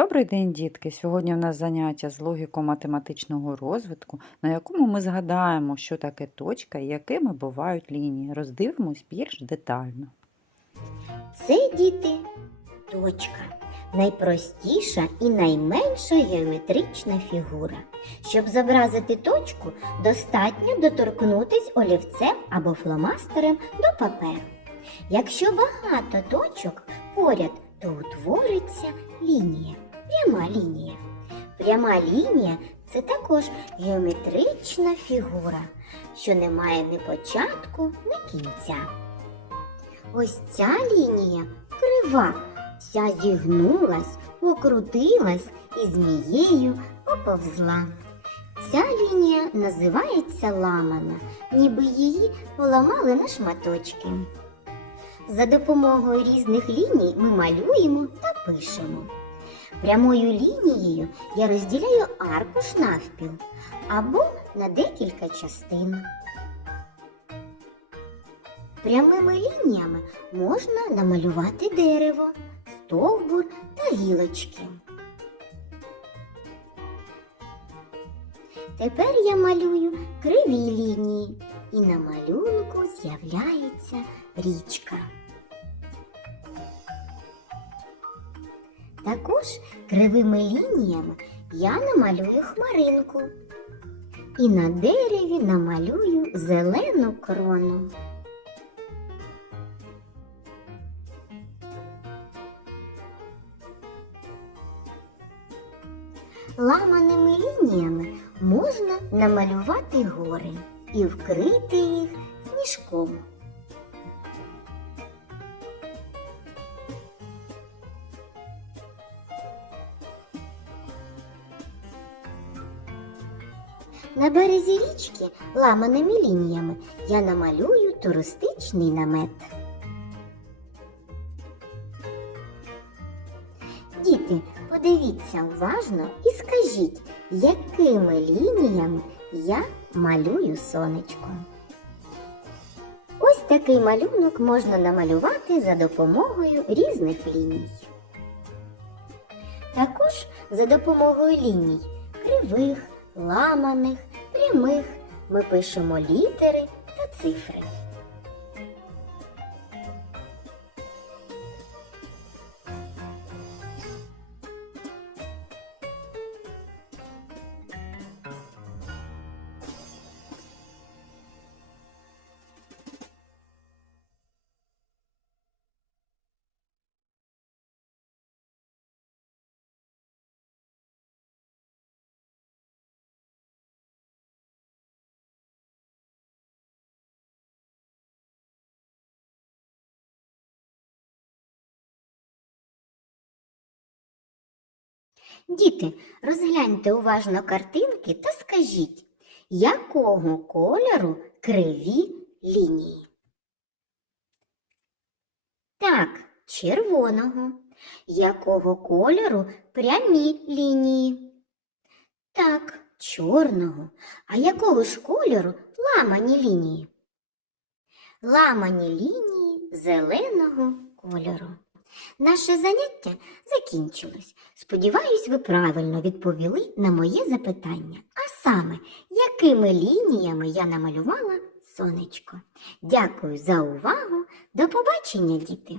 Добрий день, дітки! Сьогодні в нас заняття з логіко-математичного розвитку, на якому ми згадаємо, що таке точка і якими бувають лінії. Роздивимось більш детально. Це діти точка. Найпростіша і найменша геометрична фігура. Щоб зобразити точку, достатньо доторкнутись олівцем або фломастером до паперу. Якщо багато точок поряд, то утвориться лінія, пряма лінія. Пряма лінія це також геометрична фігура, що не має ні початку, ні кінця. Ось ця лінія крива, вся зігнулась, покрутилась і змією поповзла. Ця лінія називається ламана, ніби її поламали на шматочки. За допомогою різних ліній ми малюємо та пишемо. Прямою лінією я розділяю аркуш навпіл або на декілька частин. Прямими лініями можна намалювати дерево, стовбур та гілочки. Тепер я малюю криві лінії, і на малюнку з'являється річка. Також кривими лініями я намалюю хмаринку і на дереві намалюю зелену крону. Ламаними лініями можна намалювати гори і вкрити їх сніжком. На березі річки ламаними лініями я намалюю туристичний намет. Діти, подивіться уважно і скажіть, якими лініями я малюю сонечко. Ось такий малюнок можна намалювати за допомогою різних ліній. Також за допомогою ліній кривих, ламаних, прямих ми пишемо літери та цифри. Діти, розгляньте уважно картинки та скажіть, якого кольору криві лінії? Так, червоного. Якого кольору прямі лінії? Так, чорного. А якого ж кольору ламані лінії? Ламані лінії зеленого кольору. Наше заняття закінчилось. Сподіваюсь, ви правильно відповіли на моє запитання. А саме, якими лініями я намалювала сонечко. Дякую за увагу. До побачення, діти!